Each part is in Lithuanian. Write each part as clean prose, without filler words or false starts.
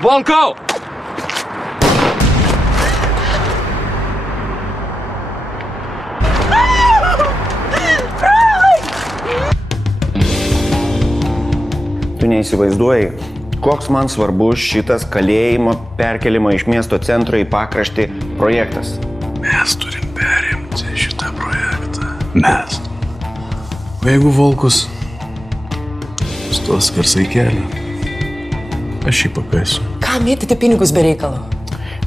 Volkau! Tu neįsivaizduoji, koks man svarbus šitas kalėjimo perkelimo iš miesto centro į pakraštį projektas. Mes turim perimti šitą projektą. Mes. O jeigu Volkus stos skersai kelią, aš jį pakasiu. Ką mėtyti pinigus be reikalo?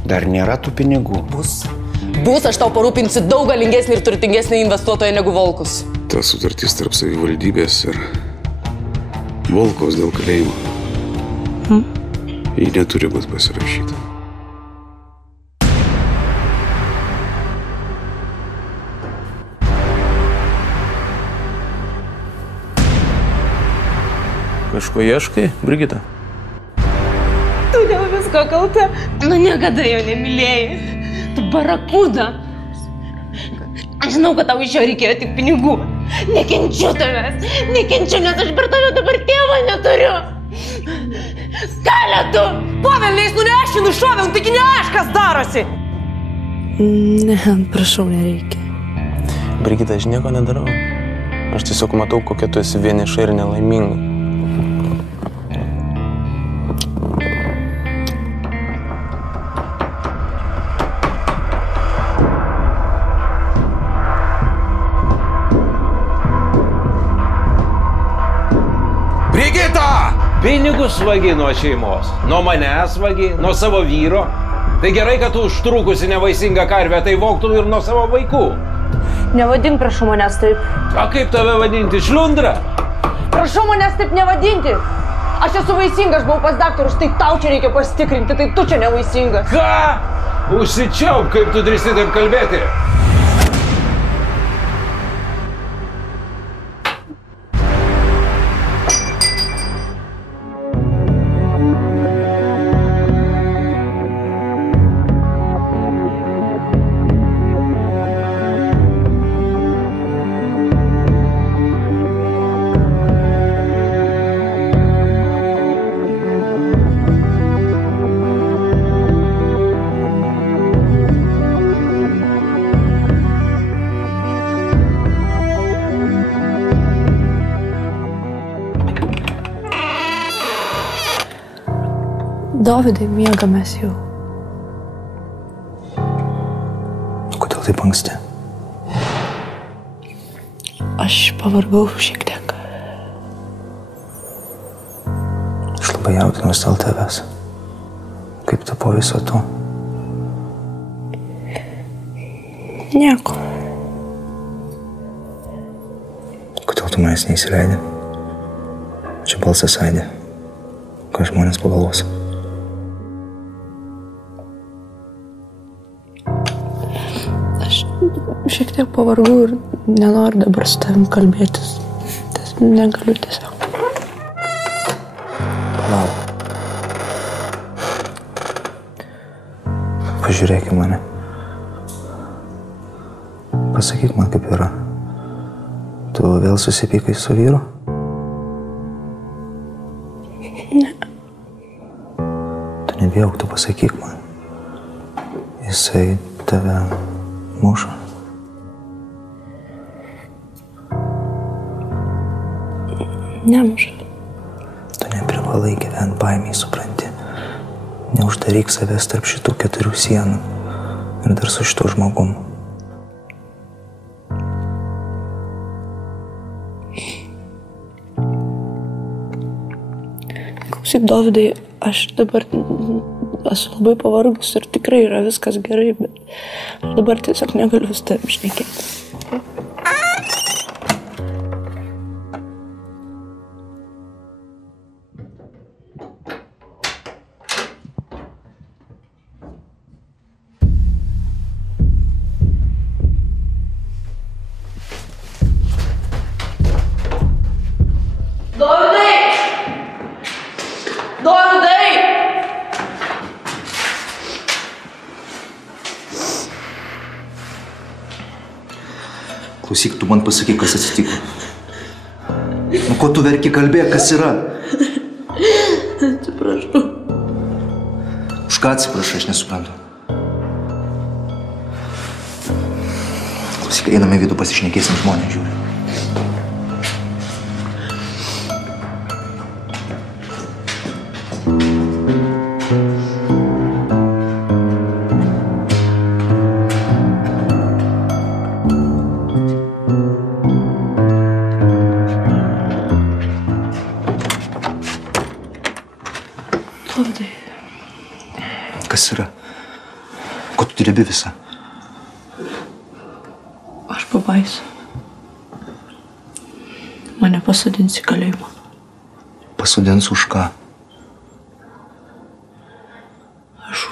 Dar nėra tų pinigų. Bus, aš tau parūpinsiu daug galingesnį ir turtingesnį investuotoją negu Volkus. Ta sutartis tarp savivaldybės ir Volkaus dėl kalėjimo. Ji neturi būti pasirašyta. Kažko ieškai, Brigita? Tu dėl visko kalta. Nu niekada jo nemylėjai. Tu barakuda. Aš žinau, kad tau iš jo reikėjo tik pinigų. Nekenčiu tavęs. Nekenčiu, nes aš per tave dabar tėvą neturiu. Skalė tu! Pavelniais nunešį, nušoviau, taigi ne aš, kas darosi. Ne, prašau, nereikia. Brigita, aš nieko nedarau. Aš tiesiog matau, kokia tu esi vieniša ir nelaiminga. Pinigus vagi nuo šeimos, nuo manęs vagi, nuo savo vyro. Tai gerai, kad tu užtrukusi nevaisingą karvę, tai vogtum ir nuo savo vaikų. Nevadink, prašau manęs taip. A kaip tave vadinti, šliundra? Prašau manęs taip nevadinti. Aš esu vaisingas, buvau pas daktarus, tai tau čia reikia pasitikrinti, tai tu čia nevaisingas. Ką? Užsičiauk, kaip tu drįsti taip kalbėti. Dovydai, miegamės jau. Kodėl taip anksti? Aš pavargau šiek tiek. Aš labai jaudinuosi dėl tavęs. Kaip tu po viso to? Nieko. Kodėl tu manęs neįsileidai? Čia balsas aidė. Ką žmonės pagalvos? Šiek tiek pavargau ir nenoriu dabar su tavim kalbėtis. Negaliu tiesiog. Palauk. Pažiūrėk į mane. Pasakyk man, kaip yra. Tu vėl susipykai su vyru? Ne. Tu nebijok, tu pasakyk man. Jisai tave muša. Nemuša. Tu neprivalai gyventi baimiai, supranti. Neuždaryk savęs tarp šitų 4 sienų ir dar su šitu žmogum. Klausyk, Dovydai, aš dabar esu labai pavargus ir tikrai yra viskas gerai, bet dabar tiesiog negaliu su tavim šnekėti. Klausyk, tu man pasakyk, kas atsitiko. Nu, ko tu verki, kalbėk, kas yra? Atsiprašau. Už ką atsiprašai, aš nesuprantu. Klausyk, einame vidų pasišnekėsim, žmonės žiūri. Kas yra? Ko tu drebi visą? Aš pabaisiu. Mane pasodins į kalėjimą. Pasodins už ką? Aš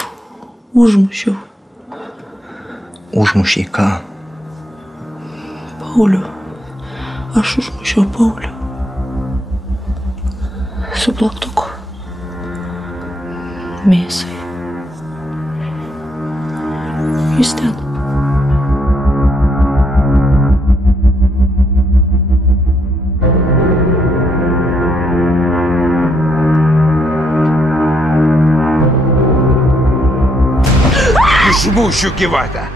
užmušiau Užmušiai ką? Paulių. Aš užmušiau Paulių. Su plaktuku. Mėsai. Jis ten. Išmušiu gyvatę.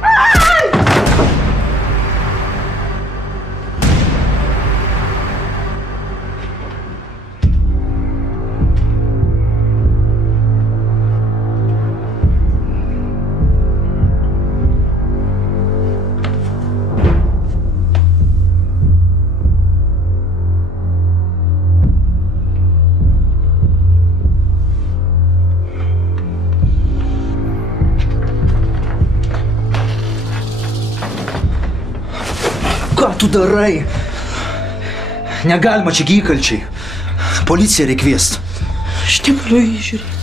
Ką tu darai? Negalima čia gykalčiai. Policiją reikia kviest. Aš negaliu jį žiūrėti.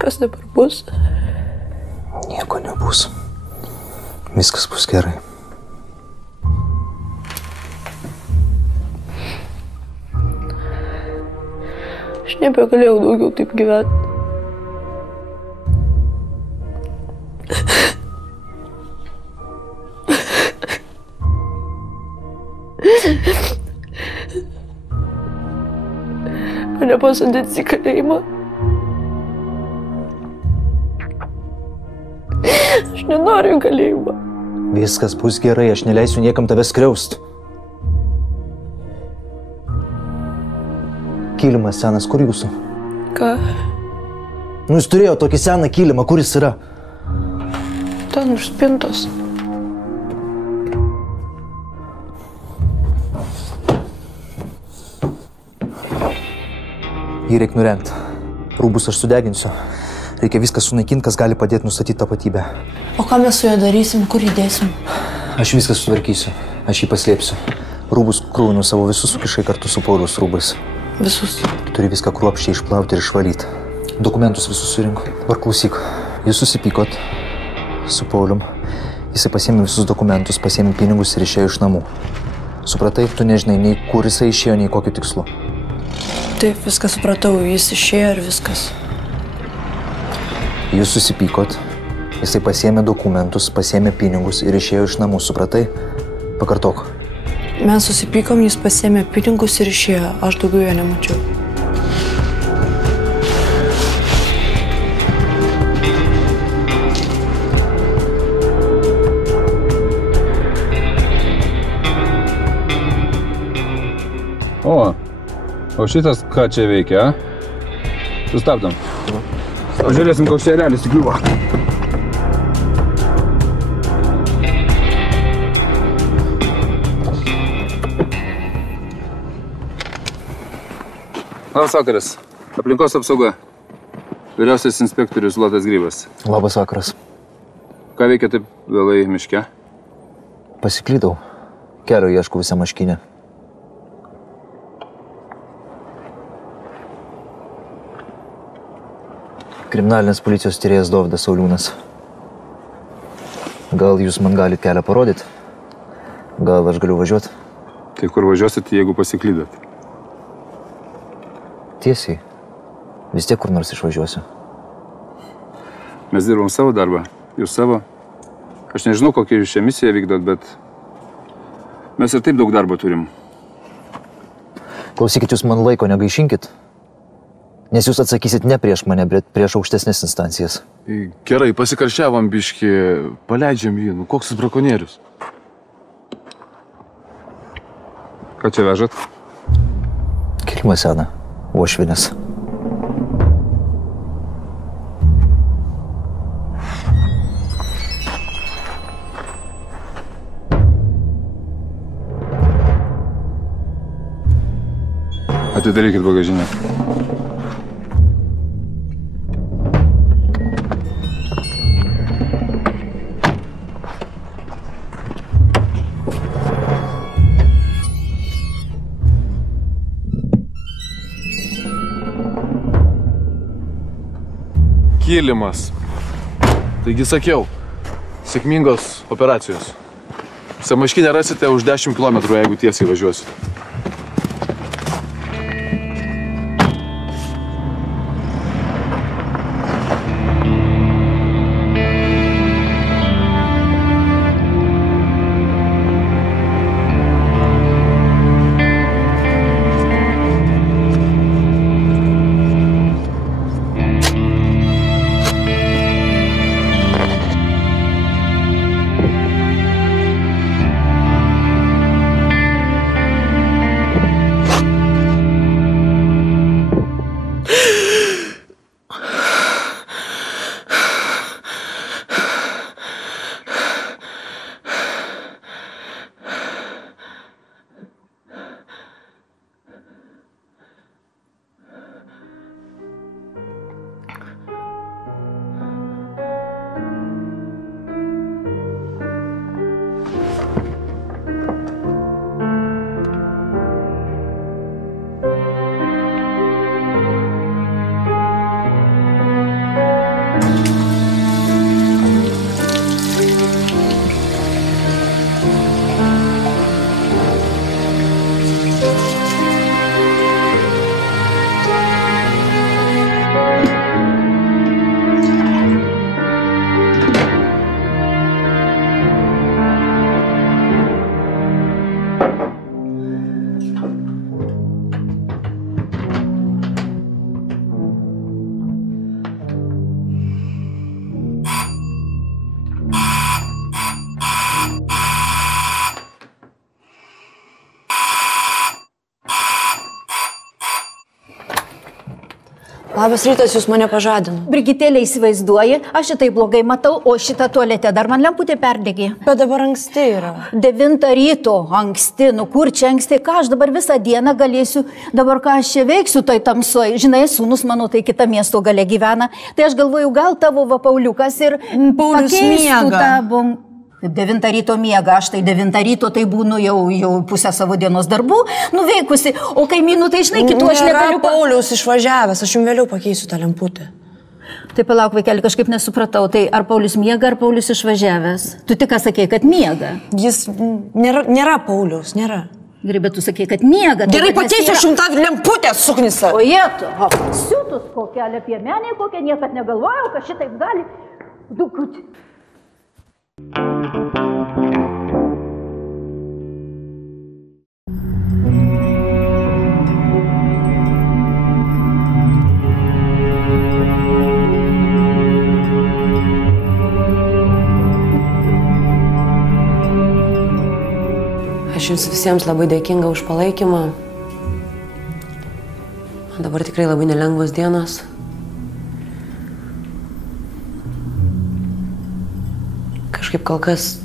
Kas dabar bus? Nieko nebus. Viskas bus gerai. Aš nebegalėjau daugiau taip gyventi. Mane pasodins į kalėjimą. Aš nenoriu į kalėjimą. Viskas bus gerai, aš neleisiu niekam tave skriaust. Kilimas senas, kur jūsų? Ką? Nu, jis turėjo tokį seną kilimą, kur jis yra? Ten už spintos. Jį reikia nurengti. Rūbus aš sudeginsiu. Reikia viską sunaikinti, kas gali padėti nustatyti tapatybę. O ką mes su juo darysim, kur įdėsim? Aš viską sutvarkysiu. Aš jį paslėpsiu. Rūbus krūvinus savo visus sukišai kartu su Pauliaus rūbais. Visus. Turi viską kruopščiai išplauti ir išvalyti. Dokumentus visus surink. Dabar klausyk. Jūs susipykot su Paulium. Jisai pasiėmė visus dokumentus, pasiėmė pinigus ir išėjo iš namų. Supratai, tu nežinai nei kur jisai išėjo, nei kokiu tikslu. Taip, viską supratau. Jis išėjo ir viskas. Jūs susipykot. Jisai pasiėmė dokumentus, pasiėmė pinigus ir išėjo iš namų. Supratai? Pakartok. Mes susipykom, jis pasiėmė pinigus ir išėjo. Aš daugiau jo nemačiau. O šitas ką čia veikia, a? Sustabdom. Pažiūrėsim, koks čia erelis įkliuvo. Labas vakaras. Aplinkos apsauga. Vyriausias inspektorius Vladas Grybas. Labas vakaras. Ką veikia taip vėlai miške? Pasiklydau. Kelio ieškau visą maškinę. Kriminalinės policijos tyrėjas Dovydas Sauliūnas. Gal jūs man galite kelią parodyti? Gal aš galiu važiuoti? Tai kur važiuosit, jeigu pasiklydot? Tiesiai. Vis tiek kur nors išvažiuosiu. Mes dirbam savo darbą, jūs savo. Aš nežinau, kokią jūs šią misiją vykdot, bet mes ir taip daug darbo turim. Klausykit, jūs man laiko negaišinkit, nes jūs atsakysit ne prieš mane, bet prieš aukštesnės instancijas. Gerai, pasikarščiavom biškį, paleidžiam jį, nu koks jis brakonierius. Ką čia vežat? Kilimą seną, uošvinės. Atidarykit bagažinę. Kilimas. Taigi sakiau, sėkmingos operacijos. Samaškinę rasite už 10 km, jeigu tiesiai važiuosite. Labas rytas, jūs mane pažadino. Brigitėlė, įsivaizduoji, aš šitai blogai matau, o šitą tualetę dar man lemputė perdegė. Bet dabar anksti yra. 9 ryto anksti, nu kur čia anksti, ką aš dabar visą dieną galėsiu, dabar ką aš čia veiksiu toj tamsoj. Žinai, sūnus mano tai kitą miesto gale gyvena, tai aš galvoju, gal tavo va Pauliukas ir pakeistų tą 9 ryto miega, aš tai 9 ryto tai būnu jau pusę savo dienos darbų nuveikusi, o kaimynų tai žinai, kitų aš negaliu. Paulius išvažiavęs, aš jums vėliau pakeisiu tą lemputę. Tai palauk, vaikeli, kažkaip nesupratau, tai ar Paulius miega, ar Paulius išvažiavęs? Tu tik ką sakei, kad miega. Jis nėra Paulius, nėra. Gerai, bet tu sakei, kad miega. Gerai, pakeisiu aš jums tą lemputę suknisą. O jėtų, siūtus kokią piemenį, kokią niekad negalvojau, kad šitaip gali. Dukut. Aš jums visiems labai dėkinga už palaikymą. Dabar tikrai labai nelengvos dienos. Kažkaip kol kas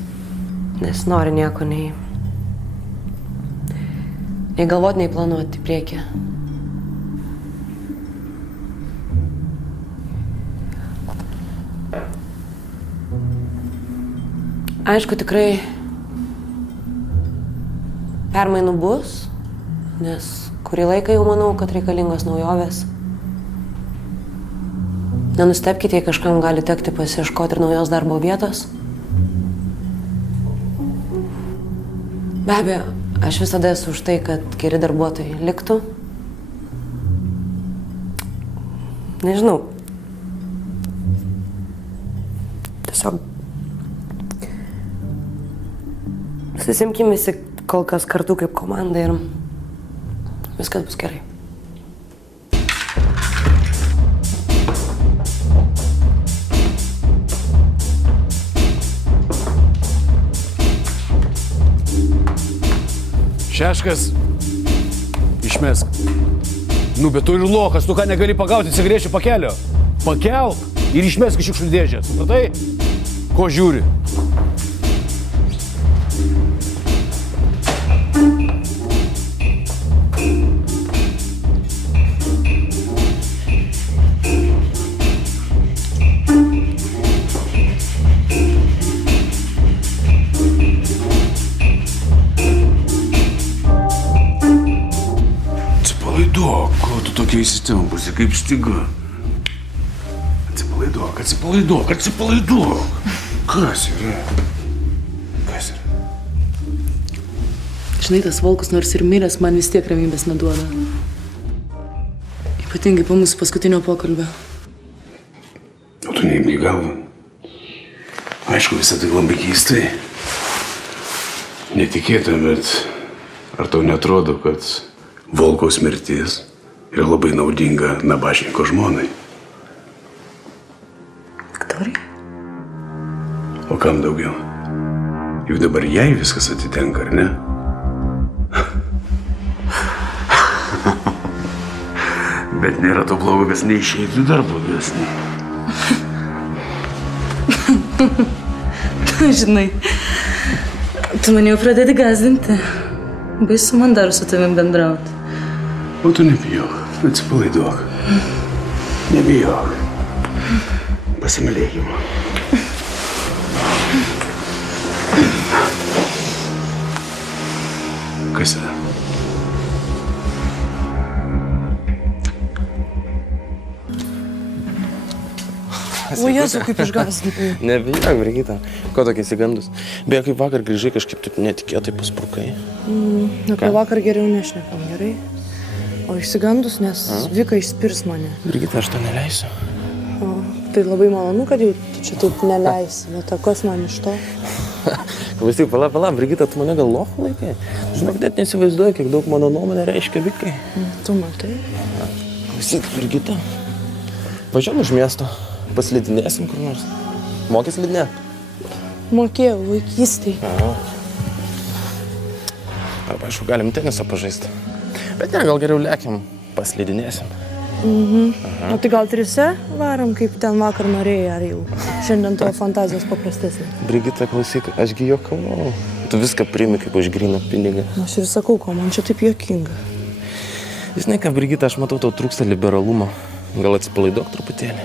nesinori nieko nei galvot, nei planuoti į priekį. Aišku, tikrai permainų bus, nes kurį laiką jau manau, kad reikalingos naujovės. Nenustebkite, jei kažkam gali tekti pasiieškoti ir naujos darbo vietos. Be abejo, aš visada esu už tai, kad geri darbuotojai liktų. Nežinau. Tiesiog Susimkim visi kol kas kartu kaip komanda ir viskas bus gerai. Šeškas, išmesk. Nu, bet tu ir lokas, tu ką negali pagauti cigarečių pakelio. Pakelk ir išmesk iš šiukšlių dėžės. Supratai? Ko žiūri? Įsitempusi kaip styga. Atsipalaiduok. Kas yra? Žinai, tas Volkus nors ir miręs, man vis tiek ramybės neduoda. Ypatingai po mūsų paskutinio pokalbio. O tu neimk į galvą. Aišku, visą tai labai keistai. Netikėta, bet ar tau netrodo, kad Volkaus mirtis yra labai naudinga Nabašniko žmonai? Viktorija? O kam daugiau? Juk dabar jai viskas atitenka, ar ne? Bet nėra to blogo, kas neišeitų dar blogesnį. Žinai, tu mane jau pradedi gąsdinti. Baisu man dar su tavim bendrauti. O tu nebijok, atsipalaiduok. Nebijok. Pasimylėkim. Kas yra? O Jėzu, kaip išgąsdinti. Nebijok, Brigita. Ko tokia įsigandus? Beje, kaip vakar grįžai, kažkaip taip netikėtai pasprukai. Apie vakar geriau nešnekam, gerai? O išsigandus, nes Vika išspirs mane. Brigita, aš to neleisiu. O, tai labai malonu, kad jau tu čia taip neleisi, bet kas man iš to? Klausyk, pala, Brigita, tu mane gal lochu laikai? Žinok, net nesivaizduoju, kiek daug mano nuomonė reiškia Vikai. Tu matai? Klausyk, Brigita, važiuom už miesto, paslidinėsim kur nors. Mokės slidinėt? Mokėjau vaikystėj. Arba, aišku, galim tenisą pažaisti. Bet ne, gal geriau lėkiam, paslidinėsim. O tai gal trise varom, kaip ten vakar norėjai, ar jau šiandien tavo fantazijos paprastesnė? Brigita, klausyk, ašgi juokavau. Tu viską priimi kaip už gryną pinigą. Aš ir sakau, ko man čia taip juokinga. Žinai ką, Brigita, aš matau, tau trūksta liberalumo. Gal atsipalaiduok truputėlį.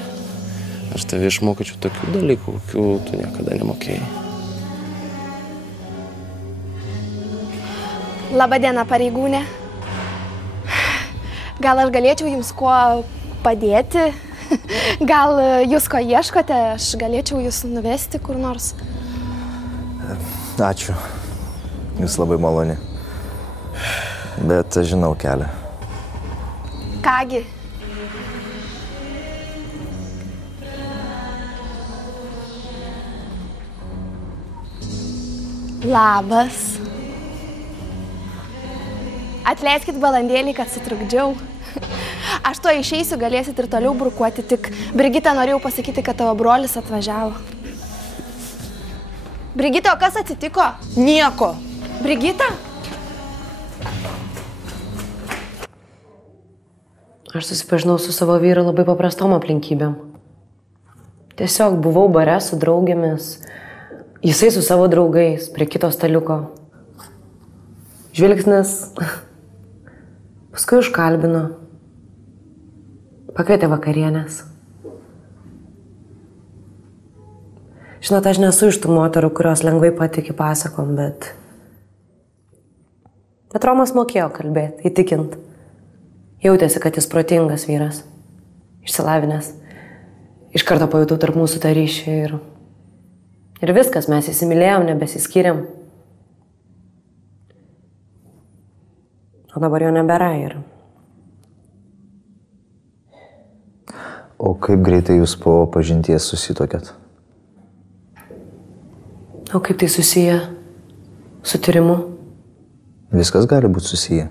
Aš tave išmokyčiau tokių dalykų, kokių tu niekada nemokėjai. Labadiena, pareigūnė. Gal aš galėčiau jums kuo padėti? Gal jūs ko ieškote? Aš galėčiau jūs nuvesti kur nors. Ačiū. Jūs labai maloni. Bet aš žinau kelią. Kągi? Labas. Atleiskit balandėlį, kad sutrukdžiau. Aš to išeisiu, galėsit ir toliau brukuoti, tik Brigita, norėjau pasakyti, kad tavo brolis atvažiavo. Brigita, o kas atsitiko? Nieko. Brigita? Aš susipažinau su savo vyru labai paprastom aplinkybėm. Tiesiog buvau bare su draugėmis, jisai su savo draugais prie kito staliuko. Žvilgsnis, paskui užkalbino, pakvietė vakarienės. Žinot, aš nesu iš tų moterų, kurios lengvai patiki pasakom, bet Romas mokėjo kalbėti, įtikint. Jautėsi, kad jis protingas vyras, išsilavinęs. Iš karto pajutau tarp mūsų tą ryšį ir viskas, mes įsimylėjom, nebesiskyrėm. O dabar jo nebėra ir... O kaip greitai jūs po pažinties susitokėt? O kaip tai susiję Su tyrimu. Viskas gali būti susiję.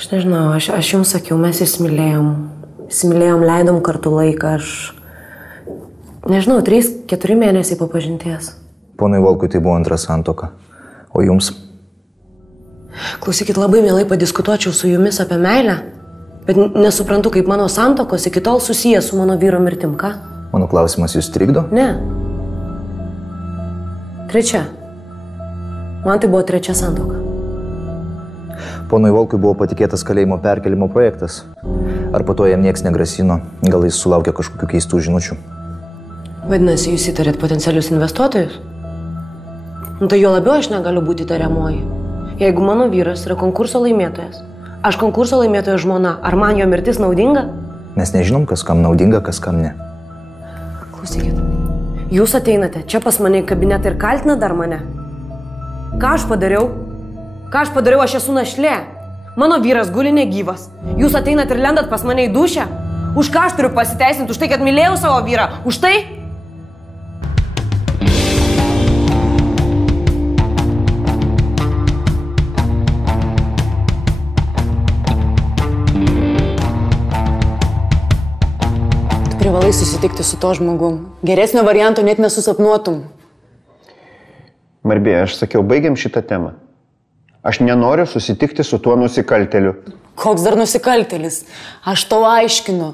Aš nežinau, aš jums sakiau, mes įsimylėjom. Įsimylėjom, leidom kartu laiką, aš... Nežinau, 3-4 mėnesiai po pažinties. Ponui Volkui tai buvo antra santuoka. O jums? Klausykit, labai mielai padiskutuočiau su jumis apie meilę, bet nesuprantu, kaip mano santuokos iki tol susiję su mano vyro mirtim, ką? Mano klausimas jūs trikdo? Ne. 3. Man tai buvo 3 santuoka. Ponui Volkui buvo patikėtas kalėjimo perkelimo projektas. Ar po to jam nieks negrasino? Gal jis sulaukė kažkokių keistų žinučių? Vadinasi, jūs įtarėt potencialius investuotojus? Tai jo labiau aš negaliu būti tariamoji. Jeigu mano vyras yra konkurso laimėtojas, aš konkurso laimėtojo žmona, ar man jo mirtis naudinga? Mes nežinom, kas kam naudinga, kas kam ne. Klausykit, jūs ateinate čia pas mane į kabinetą ir kaltina dar mane. Ką aš padariau? Aš esu našlė. Mano vyras guli negyvas. Jūs ateinat ir lendat pas mane į dušę? Už ką aš turiu pasiteisinti? Už tai, kad mylėjau savo vyrą? Už tai? Tu privalai susitikti su to žmogum. Geresnio varianto net nesusapnuotum. Marbė, aš sakiau, baigiam šitą temą. Aš nenoriu susitikti su tuo nusikalteliu. Koks dar nusikaltelis? Aš tau aiškinu.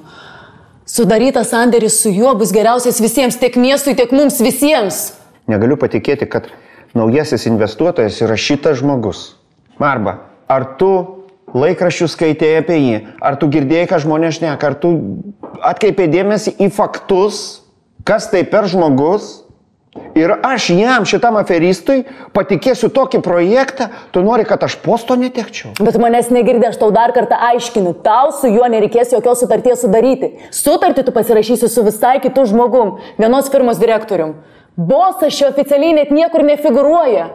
Sudarytas sandėris su juo bus geriausias visiems, tiek miestui, tiek mums visiems. Negaliu patikėti, kad naujasis investuotojas yra šitas žmogus. Marba, ar tu laikraščius skaitėjai apie jį? Ar tu girdėjai, ką žmonės šneka? Ar tu atkreipei dėmesį į faktus? Kas tai per žmogus? Ir aš jam, šitam aferistui, patikėsiu tokį projektą, tu nori, kad aš posto netekčiau. Bet manęs negirdė, aš tau dar kartą aiškinu, tau su juo nereikės jokios sutarties sudaryti. Sutartį tu pasirašysi su visai kitu žmogum, vienos firmos direktorium. Bosas šio oficialiai net niekur nefigūruoja.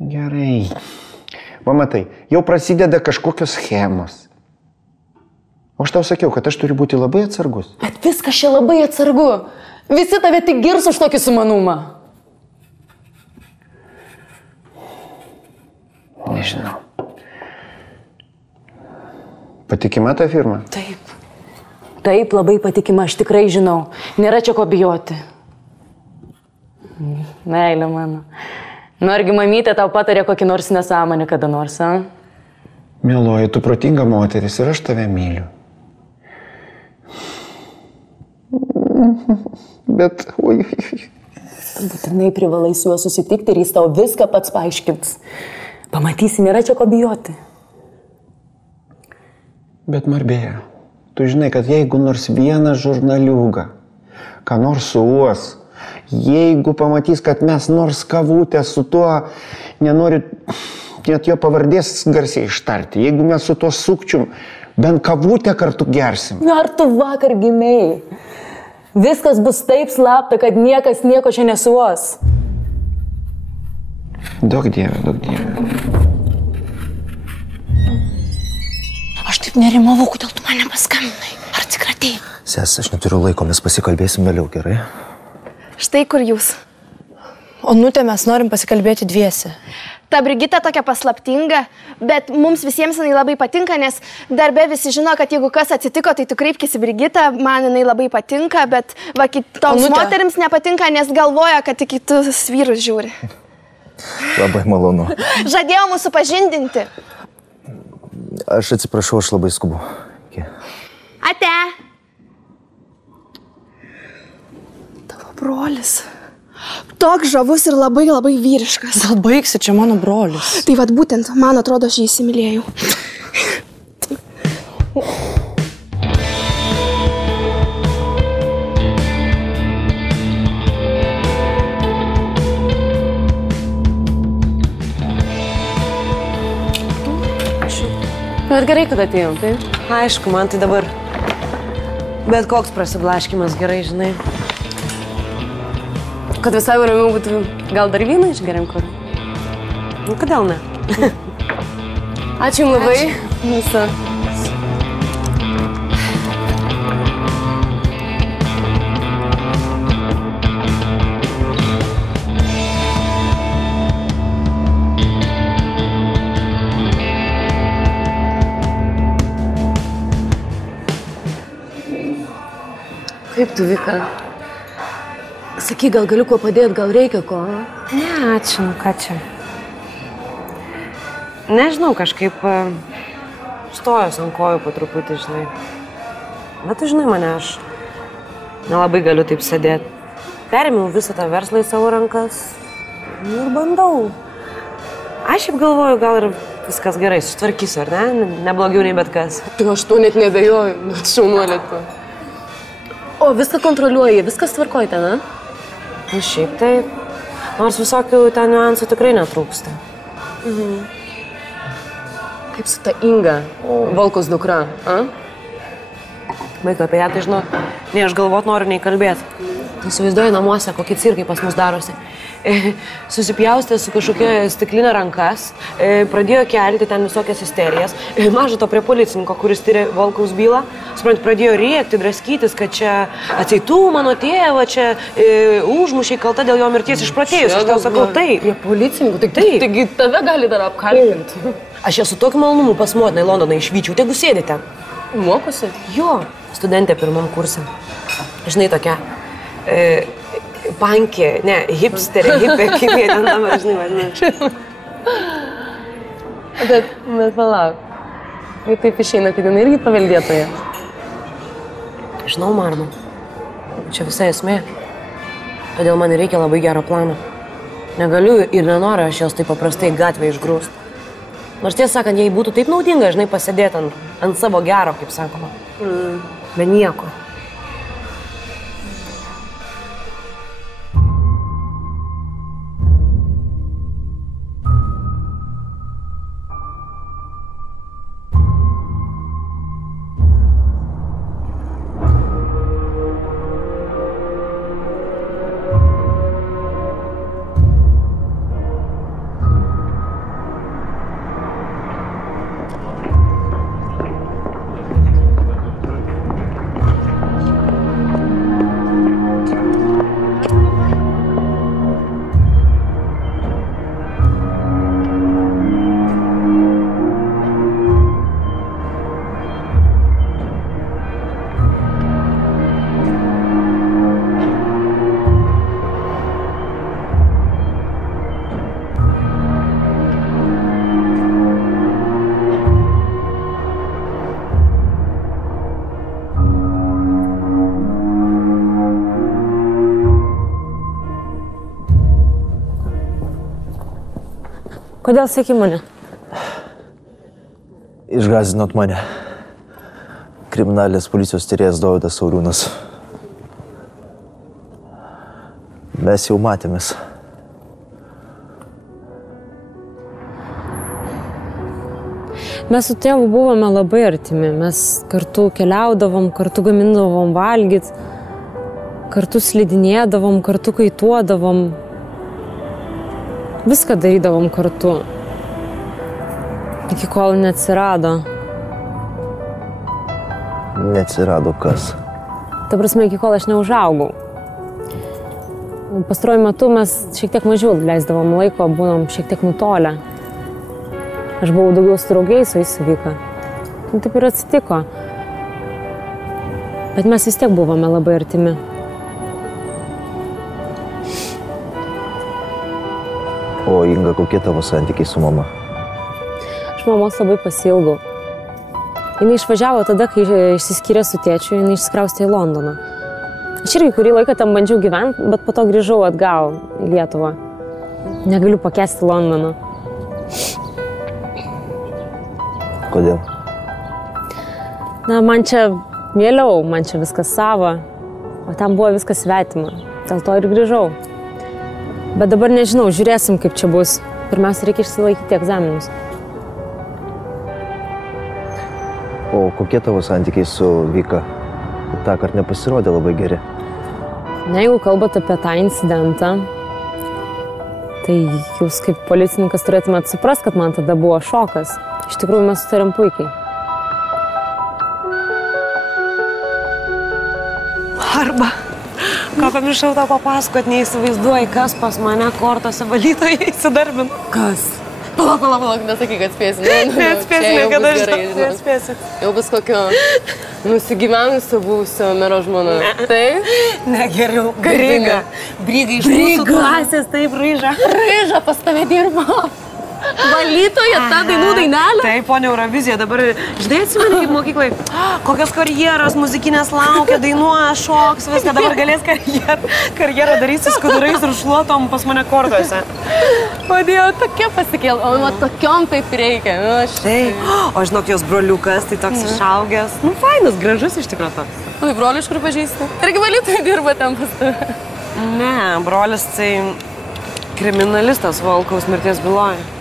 Gerai. Va matai, jau prasideda kažkokios schemos. O aš tau sakiau, kad aš turiu būti labai atsargus. Bet viskas čia labai atsargu. Visi tave tik girs už tokį sumanumą. Nežinau. Patikima ta firma? Taip. Taip, labai patikima, aš tikrai žinau. Nėra čia ko bijoti. Meilė mano. Argi mamytė tau patarė kokį nors nesąmonę kada nors, a? Mieloji, tu protinga moteris ir aš tave myliu. Bet, oi. Būtinai privalai su juo susitikti ir jis tau viską pats paaiškins. Pamatysi, nėra čia ko bijoti. Bet Marbėja, tu žinai, kad jeigu nors vienas žurnaliūga, ką nors suos, jeigu pamatys, kad mes nors kavutę su tuo nenori net jo pavardės garsiai ištarti, jeigu mes su tuo sukčium bent kavutę kartu gersim. Ar tu vakar gimėjai? Viskas bus taip slapta, kad niekas nieko čia nesuos. Daug dieve, daug dieve. Aš taip nerimavau, kodėl tu man nepaskambinai. Ar atsikratei? Ses, aš neturiu laiko, mes pasikalbėsim vėliau, gerai? Štai kur jūs. Onutė, mes norim pasikalbėti dviese. Ta Brigita tokia paslaptinga, bet mums visiems jinai labai patinka, nes darbe visi žino, kad jeigu kas atsitiko, tai tu kreipkis į Brigitą, man jinai labai patinka, bet va kitoms moterims nepatinka, nes galvoja, kad tik kitus vyrus žiūri. Labai malonu. Žadėjau mūsų pažindinti. Aš atsiprašau, aš labai skubu. Ate. Tavo brolis. Toks žavus ir labai labai vyriškas. Gal baigsi, čia mano brolis. Tai vat būtent, man atrodo, aš jį įsimylėjau. Bet gerai, kad atėjom, tai? Aišku, man tai dabar bet koks prasiblaškimas gerai, žinai. Kad visai ramiau būtų, gal dar vyną išgeriam kur? Nu, kodėl ne? Ačiū jums labai. Mūsų. Kaip tu, Vika? Saky, gal galiu kuo padėti, gal reikia ko? Ne, ačiū, nu ką čia. Nežinau, kažkaip stojus ant kojų po truputį, žinai. Bet tu žinai mane, aš nelabai galiu taip sėdėti. Perėmiau visą tą verslą į savo rankas ir bandau. Aš šiaip galvoju, gal ir viskas gerai, sutvarkysiu, ar ne? Neblogiau nei bet kas. Tai aš to net nebejoju, bet šaunuolė tu. O viską kontroliuoji, viskas tvarkoji ten, ne? Nu šiaip taip, nors visokių ten niuansų tikrai netrūksta. Kaip su ta Inga, Volkos dukra, a? Baik apie ją, tai žinau, nei aš galvot noriu, nei kalbėti. Tu įsivaizduoji namuose, kokie cirkai pas mus darosi. Susipjaustė su kažkokia stiklinė rankas, pradėjo kelti ten visokias isterijas. Maža to prie policininko, kuris tyrė Volkaus bylą, suprantu, pradėjo rėkti, draskytis, kad čia atseitų mano tėvą, čia užmušiai kalta dėl jo mirties išprotėjus. Aš tau sakau, taip. Prie policininkų, taigi tave gali dar apkaltinti. Aš esu tokiu malonumu pas motiną į Londoną išvyčiau, tegu sėdite. Mokosi? Jo, studentė pirmam kursam. Žinai, tokia pankė, ne, hipsterė, hipė, kaip jie ten dabar, žinai, vadina. Bet palauk, kaip taip išeina, kad jinai irgi paveldėtoja? Žinau, Marma, čia visa esmė. Todėl man reikia labai gero plano. Negaliu ir nenoriu aš jos taip paprastai gatvėje išgrūsti. Nors tiesą sakant, jei būtų taip naudinga, žinai, pasėdėti ant savo gero, kaip sakoma. Be nieko. Kodėl seki mane? Išgąsdinot mane. Kriminalės policijos tyrėjas Dovydas Sauriūnas. Mes jau matėmės. Mes su tėvu buvome labai artimi. Mes kartu keliaudavom, kartu gamindavom valgyt, kartu slidinėdavom, kartu kaituodavom. Viską darydavom kartu. Iki kol neatsirado. Neatsirado kas? Ta prasme, iki kol aš neužaugau. Pastaruoju metu mes šiek tiek mažiau leisdavom laiko, būnom šiek tiek nutolę. Aš buvau daugiau su draugais, o jis su Vika. Taip ir atsitiko. Bet mes vis tiek buvome labai artimi. O Inga, kokie tavo santykiai su mama? Aš mamos labai pasiilgau. Jis išvažiavo tada, kai išsiskyrė su tėčiu, jis išsikraustė į Londoną. Aš irgi kurį laiką tam bandžiau gyventi, bet po to grįžau atgal į Lietuvą. Negaliu pakęsti Londono. Kodėl? Na, man čia mieliau, man čia viskas sava, o tam buvo viskas svetima. Dėl to ir grįžau. Bet dabar nežinau, žiūrėsim, kaip čia bus. Pirmiausia, reikia išsilaikyti egzaminus. O kokie tavo santykiai su Vika? Ta kart nepasirodė labai geri. Ne, jeigu kalbate apie tą incidentą, tai jūs kaip policininkas turėtumėt suprast, kad man tada buvo šokas. Iš tikrųjų, mes sutarėm puikiai. Arba, ką pamiršau tau papasakot, neįsivaizduoji, kas pas mane kortose valytojai įsidarbino. Kas? Palauk, nesakyk, kad spėsi. Neatspėsi, niekada neatspėsi. Jau bus kokio nusigyvenusio buvusio mero žmona. Tai? Ne, geriau. Bryga. Bryga iš mūsų klasės, taip, Ryža. Ryža pas tave dirba. Valytoja, ta dainų dainelė. Taip, ponia Eurovizija, dabar, žinai, atsimeni kaip mokyklai, kokios karjeros muzikinės laukia, dainuoja, šoks, viską, dabar galės karjerą darysi skudurais ir šluotom pas mane kortuose. Padėjo tokia pasikėl, o tokiom taip reikia. Taip, o žinok, jos broliukas, tai toks išaugęs, fainas, gražus iš tikrųjų toks. O tai brolių iš kur pažįsti? Irgi valytojai dirba ten pas tave. Ne, brolis tai kriminalistas Volkaus mirties byloje.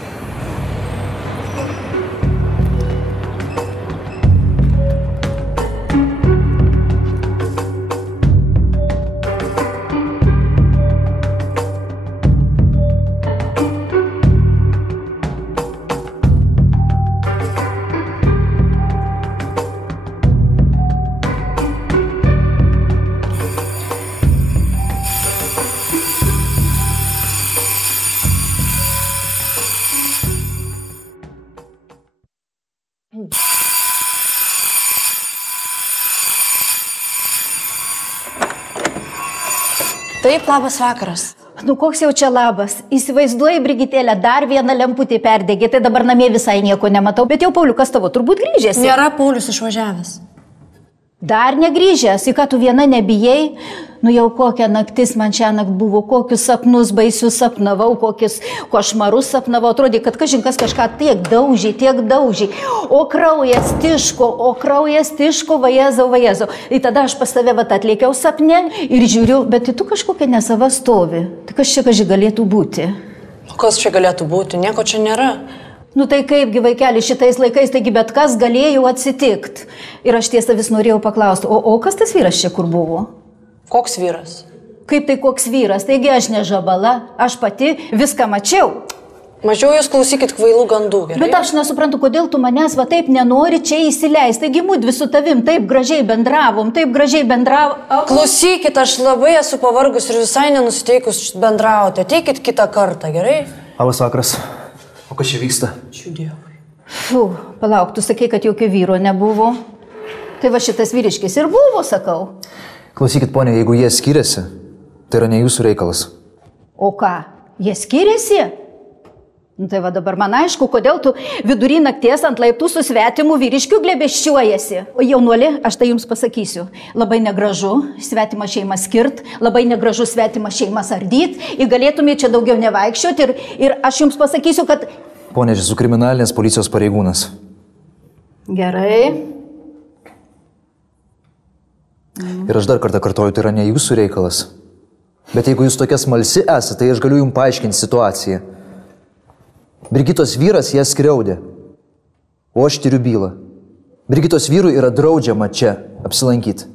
Taip, labas vakaras. Nu, koks jau čia labas. Įsivaizduoji, Brigitėlė, dar vieną lemputį perdegė, tai dabar namie visai nieko nematau, bet jau Pauliukas tavo turbūt grįžęs. Nėra Paulius išvažiavęs. Dar negrįžęs, į ką tu viena nebijai? Nu jau kokia naktis man šią naktį buvo, kokius sapnus baisius sapnavau, kokius košmarus sapnavau, atrodė, kad kažinkas kažką tiek daužiai. O kraujas tiško, vajezau. Ir tada aš pas tave atlėkiau sapne ir žiūriu, bet tu kažkokia nesava stovi. Tai kas čia galėtų būti? Kas čia galėtų būti? Nieko čia nėra. Nu tai kaipgi, vaikeli, šitais laikais, taigi bet kas galėjo atsitikti. Ir aš tiesa vis norėjau paklausti, o kas tas vyras čia kur buvo? Koks vyras? Kaip tai koks vyras? Taigi aš ne žabala, aš pati viską mačiau. Mažiau jūs klausykit kvailų gandų, gerai? Bet aš nesuprantu, kodėl tu manęs taip nenori čia įsileisti. Taigi mudvi su tavim taip gražiai bendravom. Klausykit, aš labai esu pavargus ir visai nenusiteikus bendrauti. Ateikit kitą kartą, gerai? Labas vakaras. O kas čia vyksta? Čiūdėjau. Palauk, tu sakei, kad jokio vyro nebuvo. Tai va šitas vyriškis ir buvo, sakau. Klausykit, ponė, jeigu jie skiriasi, tai yra ne jūsų reikalas. O ką? Jie skiriasi? Nu, tai va dabar man aišku, kodėl tu vidury nakties ant laiptų su svetimu vyriškiu glebeščiuojasi. O jaunuolė, aš tai jums pasakysiu, labai negražu svetimą šeimą skirt, labai negražu svetimą šeimą sardyt, ir galėtumė čia daugiau nevaikščioti ir aš jums pasakysiu, kad... Ponė, aš esu kriminalinės policijos pareigūnas. Gerai. Ir aš dar kartą kartoju, tai yra ne jūsų reikalas. Bet jeigu jūs tokia smalsi esate, tai aš galiu jums paaiškinti situaciją. Brigitos vyras ją skriaudė, o aš tyriu bylą. Brigitos vyrui yra draudžiama čia apsilankyti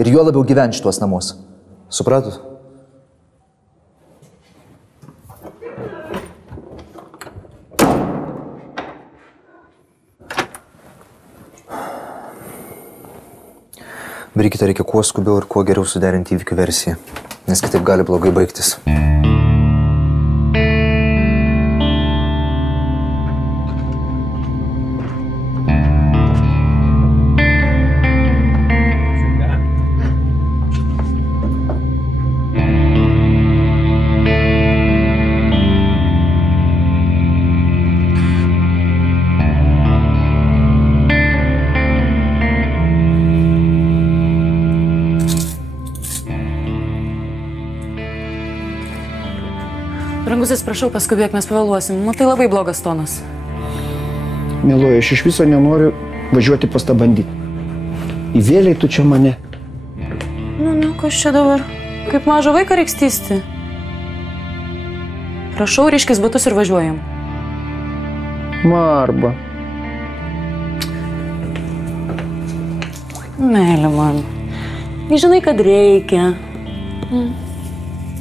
ir juo labiau gyventi šitos namus. Supratot? Brigitą reikia kuo skubiau ir kuo geriau suderinti įvykių versiją, nes kitaip gali blogai baigtis. Brangusis, prašau, paskubėk, mes pavėluosim. Nu, tai labai blogas tonas. Mieloji, aš iš viso nenoriu važiuoti pas tą banditą. Įvėliai tu čia mane. Nu, kas čia dabar? Kaip mažą vaiką reiks tysti. Prašau, ryškis batus ir važiuojam. Marba. Meilė man. Žinai, kad reikia.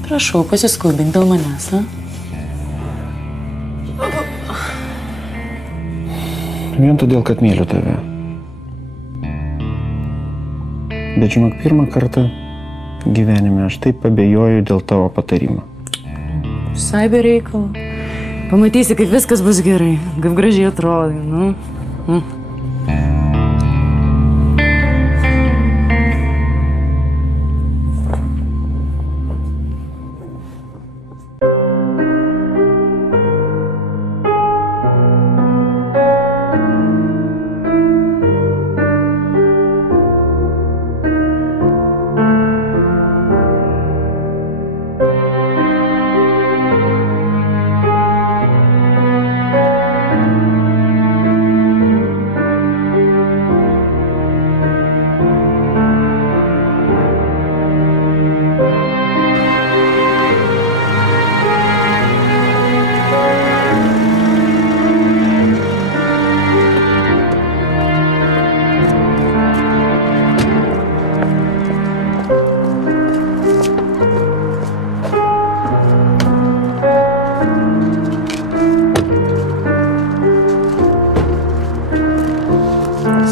Prašau, pasiskubink dėl manęs, a? Vien todėl, kad myliu tave. Bet žinok, pirmą kartą gyvenime aš taip abejoju dėl tavo patarimo. Visai be reikalo. Pamatysi, kaip viskas bus gerai, kaip gražiai atrodai, nu.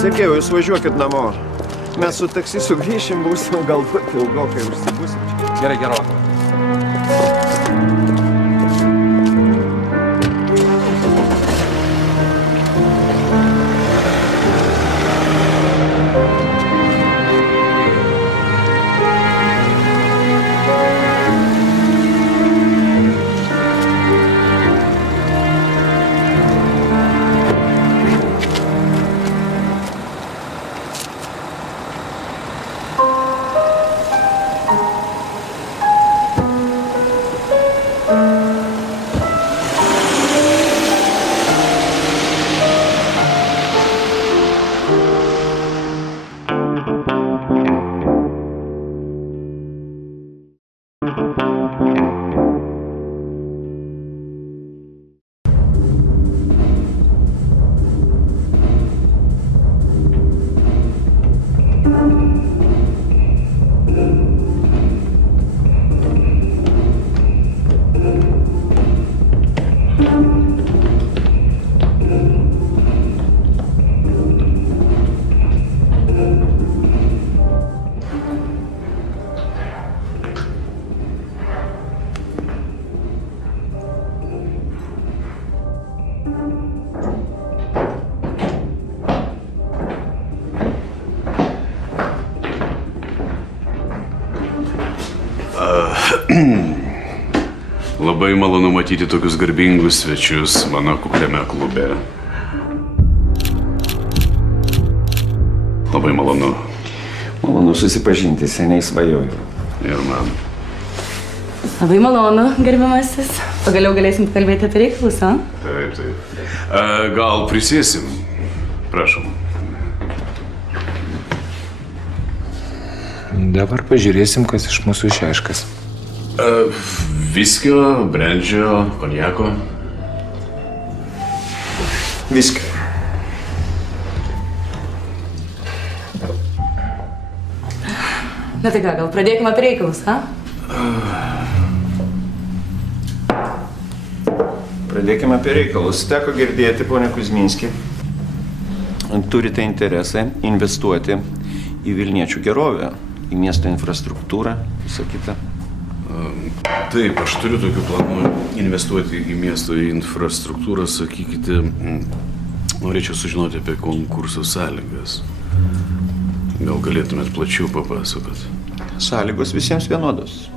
Sakiau, jūs važiuokit namo. Mes su taksi sugrįšim, būsim galbūt ilgokai užsibūsim. Gerai, gerokai. Labai malonu matyti tokius garbingus svečius mano kukliame klube. Labai malonu. Malonu susipažinti, seniai svajoju. Ir man. Labai malonu, gerbiamasis. Pagaliau galėsim kalbėti apie reikalus, a? Taip, taip. Gal prisėsim? Prašom. Dabar pažiūrėsim, kas iš mūsų išaiškas. Viskio, brendžio, konjako. Viskio. Na tai ką, gal pradėkime apie reikalus, a? Pradėkime apie reikalus. Teko girdėti, ponia Kuzminski, turite interesą investuoti į Vilniečių gerovę, į miesto infrastruktūrą, visą kitą. Taip, aš turiu tokių planų investuoti į miesto infrastruktūrą, sakykite, norėčiau sužinoti apie konkurso sąlygas. Gal galėtumėt plačiau papasakot? Sąlygos visiems vienodos.